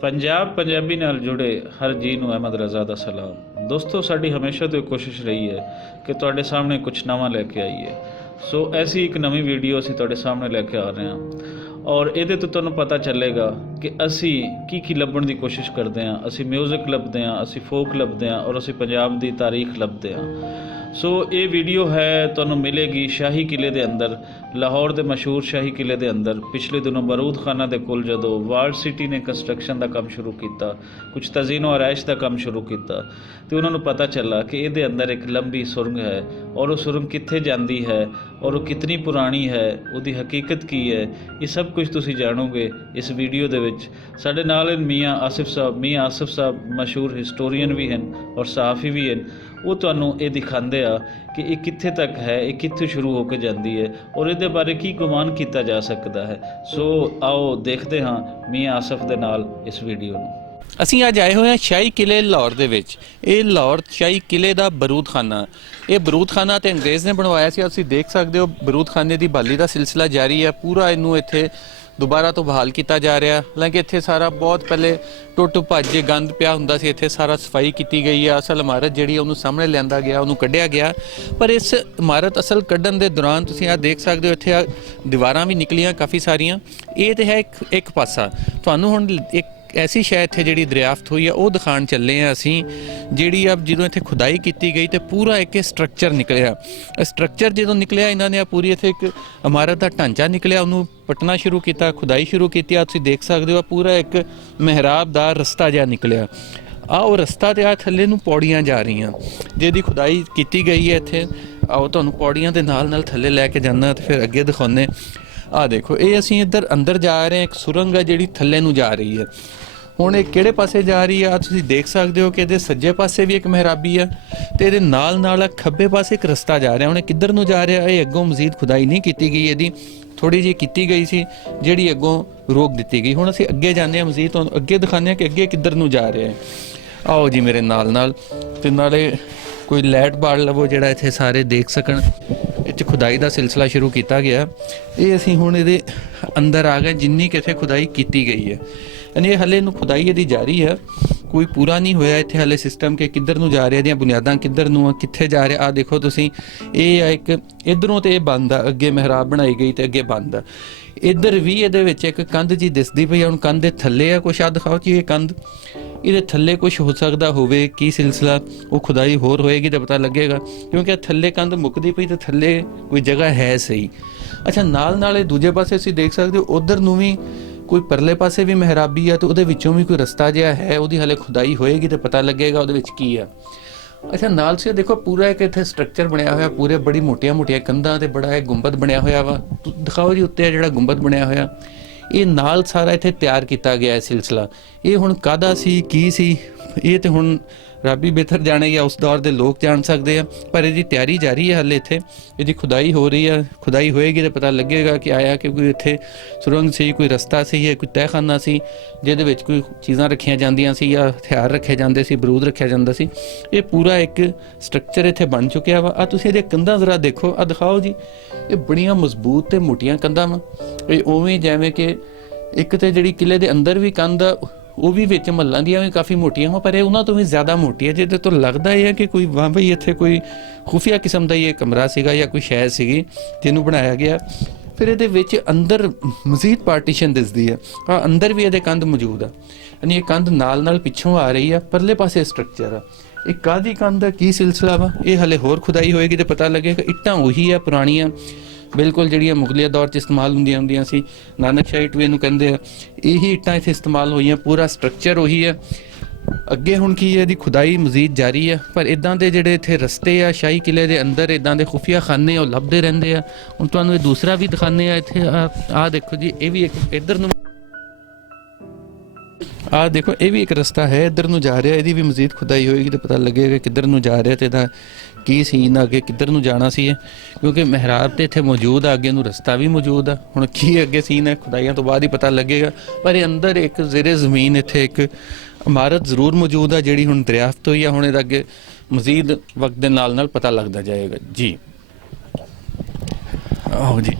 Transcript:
पंजाब पंजाबी नाल जुड़े हर जी ਨੂੰ ਅਹਿਮਦ ਰਜ਼ਾ ਦਾ ਸਲਾਮ। ਦੋਸਤੋ, ਸਾਡੀ ਹਮੇਸ਼ਾ ਤੋਂ ਕੋਸ਼ਿਸ਼ ਰਹੀ ਹੈ ਕਿ ਤੁਹਾਡੇ ਸਾਹਮਣੇ ਕੁਝ ਨਵਾਂ ਲੈ ਕੇ ਆਈਏ। ਸੋ ਐਸੀ ਇੱਕ ਨਵੀਂ ਵੀਡੀਓ ਅਸੀਂ ਤੁਹਾਡੇ ਸਾਹਮਣੇ ਲੈ ਕੇ ਆ ਰਹੇ ਹਾਂ ਔਰ ਇਹਦੇ ਤੋਂ ਤੁਹਾਨੂੰ ਪਤਾ ਚੱਲੇਗਾ ਕਿ ਅਸੀਂ ਕੀ ਲੱਭਣ ਦੀ ਕੋਸ਼ਿਸ਼ ਕਰਦੇ ਹਾਂ। ਅਸੀਂ ਮਿਊਜ਼ਿਕ ਲੱਭਦੇ ਹਾਂ, ਅਸੀਂ ਫੋਕ ਲੱਭਦੇ ਹਾਂ ਔਰ ਅਸੀਂ ਪੰਜਾਬ ਦੀ ਤਾਰੀਖ ਲੱਭਦੇ ਹਾਂ। ਸੋ ਇਹ ਵੀਡੀਓ ਹੈ ਤੁਹਾਨੂੰ ਮਿਲੇਗੀ ਸ਼ਾਹੀ ਕਿਲੇ ਦੇ ਅੰਦਰ, ਲਾਹੌਰ ਦੇ ਮਸ਼ਹੂਰ ਸ਼ਾਹੀ ਕਿਲੇ ਦੇ ਅੰਦਰ। ਪਿਛਲੇ ਦਿਨੋਂ ਬਾਰੂਦ ਖਾਨਾ ਦੇ ਕੋਲ ਜਦੋਂ ਵਾਰਡ ਸਿਟੀ ਨੇ ਕੰਸਟਰਕਸ਼ਨ ਦਾ ਕੰਮ ਸ਼ੁਰੂ ਕੀਤਾ, ਕੁਝ ਤਜ਼ੀਨੋ ਆਰਾਇਸ਼ ਦਾ ਕੰਮ ਸ਼ੁਰੂ ਕੀਤਾ ਤੇ ਉਹਨਾਂ ਨੂੰ ਪਤਾ ਚੱਲਾ ਕਿ ਇਹਦੇ ਅੰਦਰ ਇੱਕ ਲੰਬੀ ਸੁਰੰਗ ਹੈ ਔਰ ਉਹ ਸੁਰੰਗ ਕਿੱਥੇ ਜਾਂਦੀ ਹੈ ਔਰ ਉਹ ਕਿਤਨੀ ਪੁਰਾਣੀ ਹੈ, ਉਹਦੀ ਹਕੀਕਤ ਕੀ ਹੈ, ਇਹ ਸਭ ਕੁਝ ਤੁਸੀਂ ਜਾਣੋਗੇ ਇਸ ਵੀਡੀਓ ਦੇ ਵਿੱਚ। ਸਾਡੇ ਨਾਲ ਮੀਆਂ ਆਸਿਫ ਸਾਹਿਬ ਮਸ਼ਹੂਰ ਹਿਸਟੋਰੀਅਨ ਵੀ ਹਨ ਔਰ ਸਹਾਫੀ ਵੀ ਹਨ। ਉਹ ਤੁਹਾਨੂੰ ਇਹ ਦਿਖਾਉਂਦੇ ਆ ਕਿ ਇਹ ਕਿੱਥੇ ਤੱਕ ਹੈ, ਇਹ ਕਿੱਥੇ ਸ਼ੁਰੂ ਹੋ ਕੇ ਜਾਂਦੀ ਹੈ ਔਰ ਇਹਦੇ ਬਾਰੇ ਕੀ ਗੁਮਾਨ ਕੀਤਾ ਜਾ ਸਕਦਾ ਹੈ। ਸੋ ਆਓ ਦੇਖਦੇ ਹਾਂ ਮੀਆਂ ਆਸਿਫ ਦੇ ਨਾਲ ਇਸ ਵੀਡੀਓ ਨੂੰ। ਅਸੀਂ ਅੱਜ ਆਏ ਹੋਏ ਹਾਂ ਸ਼ਾਹੀ ਕਿਲੇ ਲਾਹੌਰ ਦੇ ਵਿੱਚ। ਇਹ ਲਾਹੌਰ ਸ਼ਾਹੀ ਕਿਲੇ ਦਾ ਬਾਰੂਦ ਖਾਨਾ, ਇਹ ਬਾਰੂਦ ਖਾਨਾ ਤੇ ਅੰਗਰੇਜ਼ ਨੇ ਬਣਵਾਇਆ ਸੀ। ਤੁਸੀਂ ਦੇਖ ਸਕਦੇ ਹੋ ਬਾਰੂਦ ਖਾਨੇ ਦੀ ਬਹਾਲੀ ਦਾ ਸਿਲਸਿਲਾ ਜਾਰੀ ਹੈ। ਪੂਰਾ ਇਹਨੂੰ ਇੱਥੇ ਦੁਬਾਰਾ ਤੋਂ ਬਹਾਲ ਕੀਤਾ ਜਾ ਰਿਹਾ। ਹਾਲਾਂਕਿ ਇੱਥੇ ਸਾਰਾ ਬਹੁਤ ਪਹਿਲੇ ਟੁੱਟ ਭੱਜ ਗੰਦ ਪਿਆ ਹੁੰਦਾ ਸੀ, ਇੱਥੇ ਸਾਰਾ ਸਫਾਈ ਕੀਤੀ ਗਈ ਹੈ। ਅਸਲ ਇਮਾਰਤ ਜਿਹੜੀ ਉਹਨੂੰ ਸਾਹਮਣੇ ਲਿਆਂਦਾ ਗਿਆ, ਉਹਨੂੰ ਕੱਢਿਆ ਗਿਆ। ਪਰ ਇਸ ਇਮਾਰਤ ਅਸਲ ਕੱਢਣ ਦੇ ਦੌਰਾਨ ਤੁਸੀਂ ਆਹ ਦੇਖ ਸਕਦੇ ਹੋ ਇੱਥੇ ਦੀਵਾਰਾਂ ਵੀ ਨਿਕਲੀਆਂ ਕਾਫੀ ਸਾਰੀਆਂ। ਇਹ ਤੇ ਹੈ ਇੱਕ ਪਾਸਾ। ਤੁਹਾਨੂੰ ਹੁਣ ਇੱਕ ਐਸੀ ਸ਼ੈ ਇੱਥੇ ਜਿਹੜੀ ਦਰਿਆਫਤ ਹੋਈ ਆ ਉਹ ਦਿਖਾਉਣ ਚੱਲੇ ਆ ਅਸੀਂ, ਜਿਹੜੀ ਜਦੋਂ ਇੱਥੇ ਖੁਦਾਈ ਕੀਤੀ ਗਈ ਤੇ ਪੂਰਾ ਇੱਕ ਸਟਰਕਚਰ ਨਿਕਲਿਆ। ਸਟਰਕਚਰ ਜਦੋਂ ਨਿਕਲਿਆ, ਇਹਨਾਂ ਨੇ ਪੂਰੀ ਇੱਥੇ ਇੱਕ ਇਮਾਰਤ ਦਾ ਢਾਂਚਾ ਨਿਕਲਿਆ, ਉਹਨੂੰ ਪੱਟਣਾ ਸ਼ੁਰੂ ਕੀਤਾ, ਖੁਦਾਈ ਸ਼ੁਰੂ ਕੀਤੀ। ਆ ਤੁਸੀਂ ਦੇਖ ਸਕਦੇ ਹੋ ਪੂਰਾ ਇੱਕ ਮਿਹਰਾਬ ਦਾ ਰਸਤਾ ਜਿਹਾ ਨਿਕਲਿਆ। ਉਹ ਰਸਤਾ ਤੇ ਥੱਲੇ ਨੂੰ ਪੌੜੀਆਂ ਜਾ ਰਹੀਆਂ, ਜਿਹਦੀ ਖੁਦਾਈ ਕੀਤੀ ਗਈ ਹੈ ਇੱਥੇ। ਆਓ ਤੁਹਾਨੂੰ ਪੌੜੀਆਂ ਦੇ ਨਾਲ ਥੱਲੇ ਲੈ ਕੇ ਜਾਣਾ ਤੇ ਫਿਰ ਅੱਗੇ ਦਿਖਾਉਂਦੇ। ਆਹ ਦੇਖੋ, ਇਹ ਅਸੀਂ ਇੱਧਰ ਅੰਦਰ ਜਾ ਰਹੇ ਹਾਂ। ਇੱਕ ਸੁਰੰਗ ਹੈ ਜਿਹੜੀ ਥੱਲੇ ਨੂੰ ਜਾ ਰਹੀ ਹੈ। ਹੁਣ ਇਹ ਕਿਹੜੇ ਪਾਸੇ ਜਾ ਰਹੀ ਆ ਤੁਸੀਂ ਦੇਖ ਸਕਦੇ ਹੋ ਕਿ ਇਹਦੇ ਸੱਜੇ ਪਾਸੇ ਵੀ ਇੱਕ ਮਹਿਰਾਬੀ ਆ ਤੇ ਇਹਦੇ ਨਾਲ ਖੱਬੇ ਪਾਸੇ ਇੱਕ ਰਸਤਾ ਜਾ ਰਿਹਾ। ਹੁਣ ਕਿੱਧਰ ਨੂੰ ਜਾ ਰਿਹਾ, ਇਹ ਅੱਗੋਂ ਮਜ਼ੀਦ ਖੁਦਾਈ ਨਹੀਂ ਕੀਤੀ ਗਈ, ਇਹਦੀ ਥੋੜੀ ਜਿਹੀ ਕੀਤੀ ਗਈ ਸੀ ਜਿਹੜੀ ਅੱਗੋਂ ਰੋਕ ਦਿੱਤੀ ਗਈ। ਹੁਣ ਅਸੀਂ ਅੱਗੇ ਜਾਂਦੇ ਹਾਂ, ਮਜ਼ੀਦ ਤੁਹਾਨੂੰ ਅੱਗੇ ਦਿਖਾਉਂਦੇ ਹਾਂ ਕਿ ਅੱਗੇ ਕਿੱਧਰ ਨੂੰ ਜਾ ਰਿਹਾ ਹੈ। ਆਓ ਜੀ ਮੇਰੇ ਨਾਲ ਤੇ ਨਾਲੇ ਕੋਈ ਲਾਈਟ ਬਾਲ ਲਵੋ ਜਿਹੜਾ ਇੱਥੇ ਸਾਰੇ ਦੇਖ ਸਕਣ। ਇਹ 'ਚ ਖੁਦਾਈ ਦਾ ਸਿਲਸਿਲਾ ਸ਼ੁਰੂ ਕੀਤਾ ਗਿਆ। ਇਹ ਅਸੀਂ ਹੁਣ ਇਹਦੇ ਅੰਦਰ ਆ ਗਏ ਜਿੰਨੀ ਕਿ ਇੱਥੇ ਖੁਦਾਈ ਕੀਤੀ ਗਈ ਹੈ। ਯਾਨੀ ਇਹ ਹਲੇ ਨੂੰ ਖੁਦਾਈ ਇਹਦੀ ਜਾਰੀ ਹੈ, ਕੋਈ ਪੂਰਾ ਨਹੀਂ ਹੋਇਆ ਇੱਥੇ ਹਲੇ ਸਿਸਟਮ ਕਿ ਕਿੱਧਰ ਨੂੰ ਜਾ ਰਿਹਾ, ਦੀਆਂ ਬੁਨਿਆਦਾਂ ਕਿੱਧਰ ਨੂੰ ਆ, ਕਿੱਥੇ ਜਾ ਰਿਹਾ। ਆ ਦੇਖੋ ਤੁਸੀਂ, ਇਹ ਆ ਇੱਕ ਇੱਧਰੋਂ ਤੇ ਇਹ ਬੰਦ ਆ, ਅੱਗੇ ਮਿਹਰਾਬ ਬਣਾਈ ਗਈ ਤੇ ਅੱਗੇ ਬੰਦ ਆ। ਇੱਧਰ ਵੀ ਇਹਦੇ ਵਿੱਚ ਇੱਕ ਕੰਧ ਜੀ ਦਿਸਦੀ ਪਈ। ਹੁਣ ਕੰਧ ਦੇ ਥੱਲੇ ਆ ਕੁਛ, ਆ ਦਿਖਾਓ ਜੀ ਇਹ ਕੰਧ, ਇਹਦੇ ਥੱਲੇ ਕੁਛ ਹੋ ਸਕਦਾ ਹੋਵੇ। ਕੀ ਸਿਲਸਿਲਾ, ਉਹ ਖੁਦਾਈ ਹੋਰ ਹੋਏਗੀ ਤਾਂ ਪਤਾ ਲੱਗੇਗਾ, ਕਿਉਂਕਿ ਥੱਲੇ ਕੰਧ ਮੁੱਕਦੀ ਪਈ ਤੇ ਥੱਲੇ ਕੋਈ ਜਗ੍ਹਾ ਹੈ ਸਹੀ। ਅੱਛਾ, ਨਾਲ ਇਹ ਦੂਜੇ ਪਾਸੇ ਅਸੀਂ ਦੇਖ ਸਕਦੇ ਹੋ ਉਧਰ ਨੂੰ ਵੀ ਕੋਈ ਪਰਲੇ ਪਾਸੇ ਵੀ ਮਹਿਰਾਬੀ ਆ ਤੇ ਉਹਦੇ ਵਿੱਚੋਂ ਵੀ ਕੋਈ ਰਸਤਾ ਜਿਹਾ ਹੈ। ਉਹਦੀ ਹਲੇ ਖੁਦਾਈ ਹੋਏਗੀ ਤੇ ਪਤਾ ਲੱਗੇਗਾ ਉਹਦੇ ਵਿੱਚ ਕੀ ਆ। ਅੱਛਾ, ਨਾਲ ਸੇ ਦੇਖੋ ਪੂਰਾ ਇੱਕ ਇੱਥੇ ਸਟਰਕਚਰ ਬਣਿਆ ਹੋਇਆ, ਪੂਰੇ ਬੜੀ ਮੋਟੀਆਂ ਕੰਧਾਂ ਤੇ ਬੜਾ ਇੱਕ ਗੁੰਬਦ ਬਣਿਆ ਹੋਇਆ ਵਾ। ਦਿਖਾਓ ਜੀ ਉੱਤੇ ਜਿਹੜਾ ਗੁੰਬਦ ਬਣਿਆ ਹੋਇਆ, ਇਹ ਨਾਲ ਸਾਰਾ ਇੱਥੇ ਤਿਆਰ ਕੀਤਾ ਗਿਆ ਹੈ ਸਿਲਸਿਲਾ। ਇਹ ਹੁਣ ਕਾਹਦਾ ਸੀ, ਕੀ ਸੀ, ਇਹ ਤੇ ਹੁਣ ਰੱਬ ਹੀ ਬਿਹਤਰ ਜਾਣੇ ਜਾਂ ਉਸ ਦੌਰ ਦੇ ਲੋਕ ਜਾਣ ਸਕਦੇ ਆ। ਪਰ ਇਹਦੀ ਤਿਆਰੀ ਜਾਰੀ ਹੈ ਹਾਲੇ, ਇੱਥੇ ਇਹਦੀ ਖੁਦਾਈ ਹੋ ਰਹੀ ਹੈ। ਖੁਦਾਈ ਹੋਏਗੀ ਤਾਂ ਪਤਾ ਲੱਗੇਗਾ ਕਿ ਆਇਆ ਕਿ ਕੋਈ ਇੱਥੇ ਸੁਰੰਗ ਸੀ, ਕੋਈ ਰਸਤਾ ਸੀ ਜਾਂ ਕੋਈ ਤਹਿਖਾਨਾ ਸੀ ਜਿਹਦੇ ਵਿੱਚ ਕੋਈ ਚੀਜ਼ਾਂ ਰੱਖੀਆਂ ਜਾਂਦੀਆਂ ਸੀ ਜਾਂ ਹਥਿਆਰ ਰੱਖੇ ਜਾਂਦੇ ਸੀ, ਬਰੂਦ ਰੱਖਿਆ ਜਾਂਦਾ ਸੀ। ਇਹ ਪੂਰਾ ਇੱਕ ਸਟਰਕਚਰ ਇੱਥੇ ਬਣ ਚੁੱਕਿਆ ਵਾ। ਤੁਸੀਂ ਇਹਦੇ ਕੰਧਾਂ ਜ਼ਰਾ ਦੇਖੋ, ਦਿਖਾਓ ਜੀ, ਇਹ ਬੜੀਆਂ ਮਜ਼ਬੂਤ ਤੇ ਮੋਟੀਆਂ ਕੰਧਾਂ ਵਾ। ਇਹ ਉਵੇਂ ਜਿਵੇਂ ਕਿ ਇੱਕ ਤੇ ਜਿਹੜੀ ਕਿਲੇ ਦੇ ਅੰਦਰ ਵੀ ਕੰਧ ਉਹ ਵੀ ਵਿੱਚ ਮਹੱਲਾਂ ਦੀਆਂ ਵੀ ਕਾਫੀ ਮੋਟੀਆਂ ਹੋ, ਪਰ ਇਹ ਉਹਨਾਂ ਤੋਂ ਵੀ ਜ਼ਿਆਦਾ ਮੋਟੀ ਹੈ। ਜਿਹਦੇ ਤੋਂ ਲੱਗਦਾ ਇਹ ਹੈ ਕਿ ਕੋਈ ਵਾਹ ਬਈ ਇੱਥੇ ਕੋਈ ਖੁਫੀਆ ਕਿਸਮ ਦਾ ਇਹ ਕਮਰਾ ਸੀਗਾ ਜਾਂ ਕੋਈ ਸ਼ੈ ਸੀਗੀ ਜਿਹਨੂੰ ਬਣਾਇਆ ਗਿਆ। ਫਿਰ ਇਹਦੇ ਵਿੱਚ ਅੰਦਰ ਮਜ਼ੀਦ ਪਾਰਟੀਸ਼ਨ ਦਿਸਦੀ ਹੈ। ਅੰਦਰ ਵੀ ਇਹਦੇ ਕੰਧ ਮੌਜੂਦ ਆ। ਯਾਨੀ ਇਹ ਕੰਧ ਨਾਲ ਪਿੱਛੋਂ ਆ ਰਹੀ ਆ, ਪਰਲੇ ਪਾਸੇ ਸਟਰਕਚਰ ਆ। ਇਹ ਕਾਹਦੀ ਕੰਧ ਆ, ਕੀ ਸਿਲਸਿਲਾ ਵਾ, ਇਹ ਹਲੇ ਹੋਰ ਖੁਦਾਈ ਹੋਏਗੀ ਤੇ ਪਤਾ ਲੱਗੇਗਾ। ਇੱਟਾਂ ਉਹੀ ਆ ਪੁਰਾਣੀਆਂ ਬਿਲਕੁਲ, ਜਿਹੜੀਆਂ ਮੁਗਲੀਆ ਦੌਰ 'ਚ ਇਸਤੇਮਾਲ ਹੁੰਦੀਆਂ ਸੀ। ਨਾਨਕਸ਼ਾਹੀ ਇੱਟ ਵੀ ਇਹਨੂੰ ਕਹਿੰਦੇ ਆ। ਇਹੀ ਇੱਟਾਂ ਇੱਥੇ ਇਸਤੇਮਾਲ ਹੋਈਆਂ, ਪੂਰਾ ਸਟਰਕਚਰ ਉਹੀ ਹੈ। ਅੱਗੇ ਹੁਣ ਕੀ ਹੈ, ਇਹਦੀ ਖੁਦਾਈ ਮਜ਼ੀਦ ਜਾਰੀ ਹੈ। ਪਰ ਇੱਦਾਂ ਦੇ ਜਿਹੜੇ ਇੱਥੇ ਰਸਤੇ ਆ ਸ਼ਾਹੀ ਕਿਲੇ ਦੇ ਅੰਦਰ, ਇੱਦਾਂ ਦੇ ਖੁਫੀਆ ਖਾਨੇ ਉਹ ਲੱਭਦੇ ਰਹਿੰਦੇ ਆ। ਹੁਣ ਤੁਹਾਨੂੰ ਇਹ ਦੂਸਰਾ ਵੀ ਦਿਖਾਉਂਦੇ ਆ। ਇੱਥੇ ਆਹ ਦੇਖੋ ਜੀ, ਇਹ ਵੀ ਇੱਕ ਇੱਧਰ ਨੂੰ, ਆਹ ਦੇਖੋ ਇਹ ਵੀ ਇੱਕ ਰਸਤਾ ਹੈ ਇੱਧਰ ਨੂੰ ਜਾ ਰਿਹਾ। ਇਹਦੀ ਵੀ ਮਜ਼ੀਦ ਖੁਦਾਈ ਹੋਏਗੀ ਤਾਂ ਪਤਾ ਲੱਗੇਗਾ ਕਿੱਧਰ ਨੂੰ ਜਾ ਰਿਹਾ ਤੇ ਇਹਦਾ ਕੀ ਸੀਨ, ਅੱਗੇ ਕਿੱਧਰ ਨੂੰ ਜਾਣਾ ਸੀ। ਕਿਉਂਕਿ ਮਹਿਰਾਬ ਤੇ ਇੱਥੇ ਮੌਜੂਦ ਆ, ਅੱਗੇ ਨੂੰ ਰਸਤਾ ਵੀ ਮੌਜੂਦ ਆ। ਹੁਣ ਕੀ ਅੱਗੇ ਸੀਨ ਹੈ, ਖੁਦਾਈਆਂ ਤੋਂ ਬਾਅਦ ਹੀ ਪਤਾ ਲੱਗੇਗਾ। ਪਰ ਇਹ ਅੰਦਰ ਇੱਕ ਜ਼ੇਰੇ ਜ਼ਮੀਨ ਇੱਥੇ ਇੱਕ ਇਮਾਰਤ ਜ਼ਰੂਰ ਮੌਜੂਦ ਆ ਜਿਹੜੀ ਹੁਣ ਦਰਿਆਫਤ ਹੋਈ ਆ। ਹੁਣ ਇਹਦਾ ਅੱਗੇ ਮਜ਼ੀਦ ਵਕਤ ਦੇ ਨਾਲ ਪਤਾ ਲੱਗਦਾ ਜਾਏਗਾ ਜੀ। ਆਓ ਜੀ।